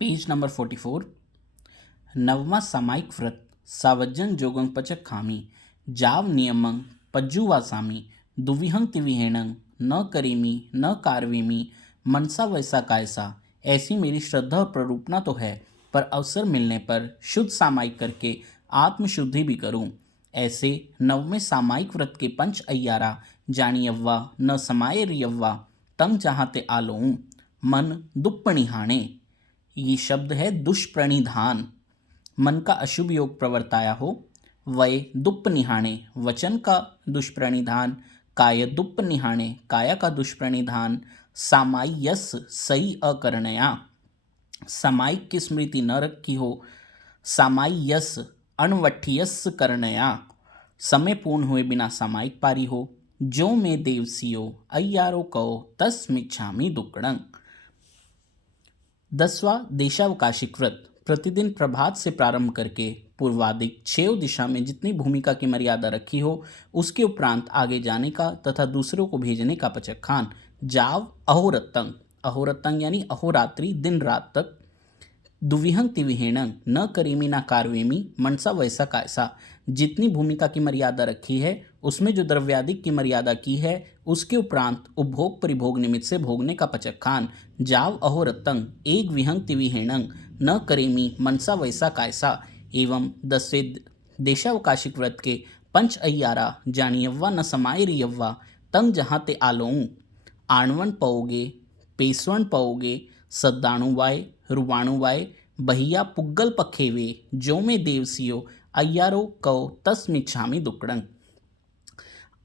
Page number 44। नवमा सामायिक व्रत सावज्जन जोगं पचक खामी जाव नियमं पज्जुवासामी दुविहं तिविहेणं न करेमी न कारवेमी मनसा वैसा कायसा। ऐसी मेरी श्रद्धा और प्ररूपणा तो है, पर अवसर मिलने पर शुद्ध सामायिक करके आत्मशुद्धि भी करूं। ऐसे नवमे सामायिक व्रत के पंच अय्यारा जानी यव्वा न समाये रियव्वा तम जहाँ ते आलोऊं मन दुप्पणिहाणे। ये शब्द है दुष्प्रणिधान, मन का अशुभ योग प्रवर्ताया हो। वय दुप्प निहाणे, वचन का दुष्प्रणिधान। काय दुप्प निहाणे, काया का दुष्प्रणिधान। सामाय्यस सही अकरणया, सामायिक की स्मृति न रखी हो। सामाय्यस अणवठियस करणया, समय पूर्ण हुए बिना सामायिक पारी हो। जो मैं देवसियो अय्यारो कहो तस्मिच्छामि दुक्कडं। 10वां देशावकाशिक व्रत प्रतिदिन प्रभात से प्रारंभ करके पूर्वादिक 6 दिशा में जितनी भूमिका की मर्यादा रखी हो उसके उपरांत आगे जाने का तथा दूसरों को भेजने का पचक खान। जाव अहोरत्तंग, अहोरत्तंग यानी अहोरात्रि दिन रात तक। दुविहंग तिविहेणंग, न करेमी ना कारवेमी मनसा वैसा कायसा। जितनी भूमिका की मर्यादा रखी है उसमें जो द्रव्यादिक की मर्यादा की है उसके उपरांत उपभोग परिभोग निमित्त से भोगने का पचक खान। जाव अहोरत्तंग एक विहंग तिविहेणंग न करेमी मनसा वैसा कायसा। एवं 10वें देशावकाशिक व्रत के पंच अय्यारा जानी यव्वा न समाये रियव्वा तंग जहाँ ते आलोऊं आणवण पओगे पेसवण पओगे सद्दाणुवाय रुवाणुवाय बहिया पुग्गल पखेवे जो में देवसियो अय्यारो कौ तस्मिच्छामि दुक्कडं।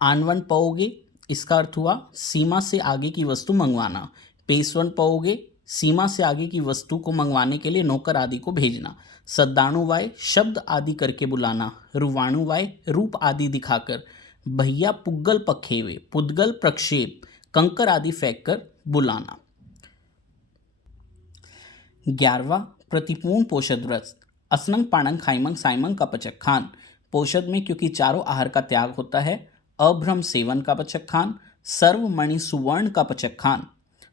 आणवण पओगे इसका अर्थ हुआ सीमा से आगे की वस्तु मंगवाना। पेसवन पओगे सीमा से आगे की वस्तु को मंगवाने के लिए नौकर आदि को भेजना। सद्दाणुवाय शब्द आदि करके बुलाना। रुवाणुवाय रूप आदि दिखाकर। भैया पुग्गल पखेवे पुद्गल प्रक्षेप कंकर आदि फेंक कर बुलाना। 11वां प्रतिपूर्ण पोषद व्रत असनंग पाणंग खाइमंग साइमंग का पचक खान। पोषद में क्योंकि चारों आहार का त्याग होता है, अभ्रम सेवन का पचक खान। सर्व मणि सुवर्ण का पचक खान,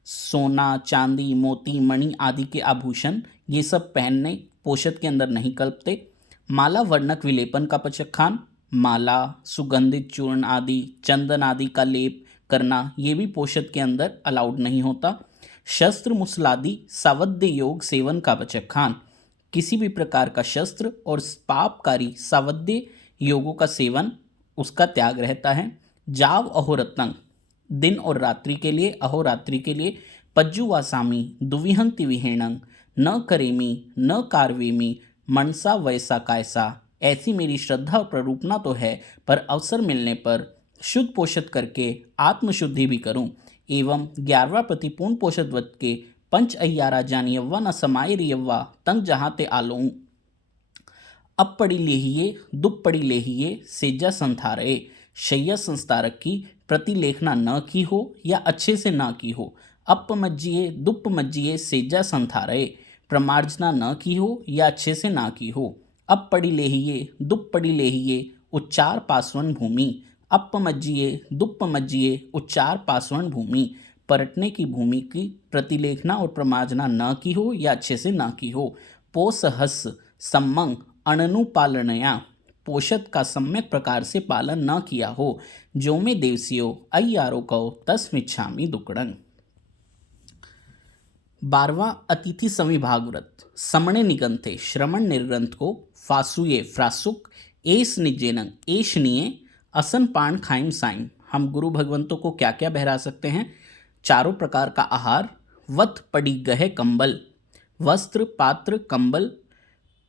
सोना चांदी मोती मणि आदि के आभूषण ये सब पहनने पोषद के अंदर नहीं कल्पते। माला वर्णक विलेपन का पचक खान, माला सुगंधित चूर्ण आदि चंदन आदि का लेप करना ये भी पोषद के अंदर अलाउड नहीं होता। शस्त्र मुसलादि सावध्य योग सेवन का पचक खान, किसी भी प्रकार का शस्त्र और पापकारी सावध्य योगों का सेवन उसका त्याग रहता है। जाव अहोरत्तंग दिन और रात्रि के लिए, अहोरात्रि के लिए। पज्जुवासामी दुविहंग तिविहेणंग न करेमी न कारवेमी मनसा वैसा कायसा। ऐसी मेरी श्रद्धा और प्ररूपणा तो है, पर अवसर मिलने पर शुद्ध पोषद करके आत्मशुद्धि भी करूं। एवं 11वां प्रतिपूर्ण पोषद व्रत के पंच अय्यारा जानी यव्वा न समाये रियव्वा तंग जहाँ ते आलोऊं अब पड़ी लेहिए दुप पड़ी लेहिए सेजा संथारे। शैया संस्तारक की प्रतिलेखना न की हो या अच्छे से न की हो। अप मज्जिए दुप मज्जिए सेजा संथारे, प्रमार्जना न की हो या अच्छे से ना की हो। अब पड़ी लेहिए दुप पड़ी लेहिए उच्चार पासवन भूमि। अप मज्जिए दुप मज्जिए उच्चार पासवन भूमि, परटने की भूमि की प्रतिलेखना और प्रमार्जना न की हो या अच्छे से ना की हो। पोसहस सम्मंग अननुपालनया, पोषद का सम्यक प्रकार से पालन न किया हो। जो में देवसियो अय्यारो कहो तस्मिच्छामि दुक्कडं। 12वां अतिथि संविभाग व्रत समणे निगंथे श्रमण निर्ग्रंथ को फासुये फ्रासुक एस निजेनंग एशनीय असन पान खाइम साइम। हम गुरु भगवंतों को क्या क्या बहरा सकते हैं? चारों प्रकार का आहार, वत पड़ी गहे कंबल, वस्त्र पात्र कंबल,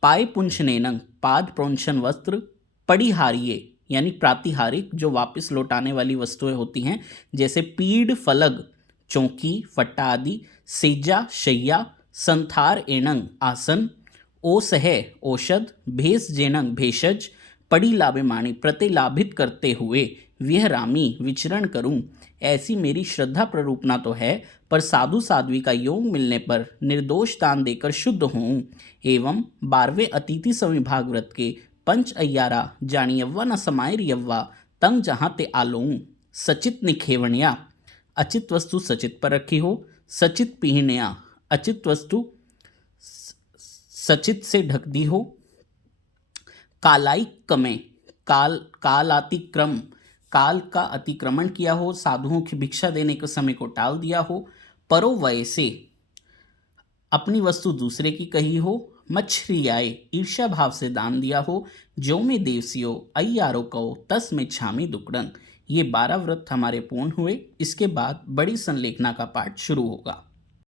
पाय पुंछनेनंग पाद प्रोंछन वस्त्र, पड़िहारिये यानी प्रातिहारिक जो वापस लौटाने वाली वस्तुएं होती हैं जैसे पीड़ फलग चौकी फट्टा आदि, सेजा शैया, संथार एणंग आसन, ओस है औषध, भेष जेनंग भेषज, पड़ी लाभेमाणी प्रतिलाभित करते हुए विहरामी विचरण करूं। ऐसी मेरी श्रद्धा प्ररूपणा तो है, पर साधु साध्वी का योग मिलने पर निर्दोष दान देकर शुद्ध होऊं। एवं 12वें अतिथि संविभाग व्रत के पंच अय्यारा जानी यव्वा न समायर यव्वा तंग जहाँ ते आलोऊं सचित निखेवणिया, अचित वस्तु सचित पर रखी हो। सचित पीहणया अचित वस्तु सचित से ढक दी हो, कालाई कमे, कालातिक्रम, काल का अतिक्रमण किया हो, साधुओं की भिक्षा देने के समय को टाल दिया हो, परोवय से अपनी वस्तु दूसरे की कही हो, मच्छरी आए, ईर्ष्या भाव से दान दिया हो, जो में देवसियो अय्यारो कहो तस में छामी दुकड़न। ये 12 व्रत हमारे पूर्ण हुए। इसके बाद बड़ी संलेखना का पाठ शुरू होगा।